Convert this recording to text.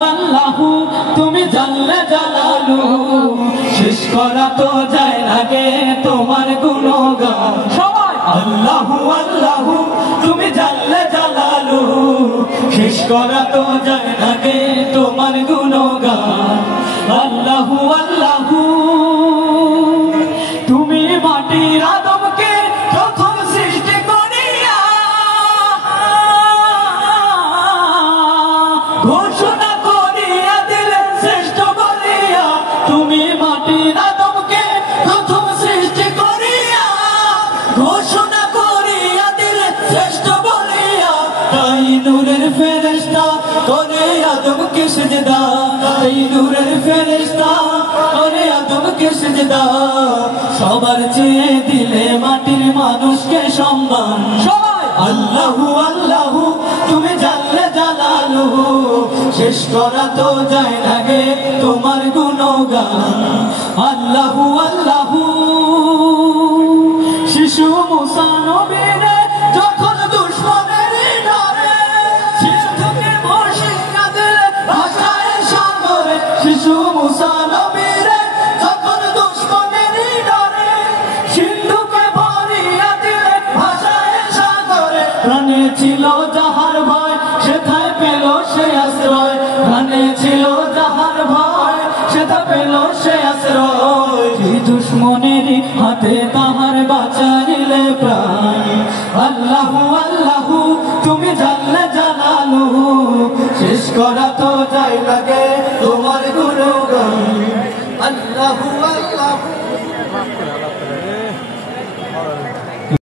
আল্লাহু তুমি জাল্লে জালালুহু শেষ করা তো যায় না গে তোমার গুণগান সবাই আল্লাহু আল্লাহু তুমি জাল্লে জালালুহু শেষ করা তো যায় না গে তোমার গুণগান আল্লাহু আল্লাহু তুমি মাটির আদমকে প্রথম সৃষ্টি করিয়া ঘোষণা করিয়া দিলেন শ্রেষ্ঠ বলিয়া তুমি মাটির আদমকে প্রথম সৃষ্টি করিয়া ঘোষণা করিয়া দিলেন শ্রেষ্ঠ বলিয়া তাই নূরের ফেরেশতা করে আদমকে সিজদা তাই নূরের ফেরেশতা করে আদমকে সিজদা সবার চেয়ে দিলে মাটির মানুষকে সম্মান সবাই আল্লাহু আল্লাহু তুমি জাল্লে জালালুহু শেষ করা তো যায় না গে তোমার গুণগান আল্লাহু আল্লাহু শিশু মুসা নবীরে যখন দুশমনের ডরে সিন্ধুকে বর্ষিয়া দিলে ভাষায় সাগরে শিশু মুসা নবীরে যখন দুশমনের ডরে সিন্ধুকে ভরিয়া দিলে ভাষায় সাগরে প্রাণে ছিল যাহার ভয় সেথায় পেল সে আশ্রয় প্রাণে ছিল যাহার ভয় সেথা পেল সে আশ্রয় দুশ্মনের হাতে তাহার বাঁচাইলে প্রাণ আল্লাহু আল্লাহু তুমি জাল্লে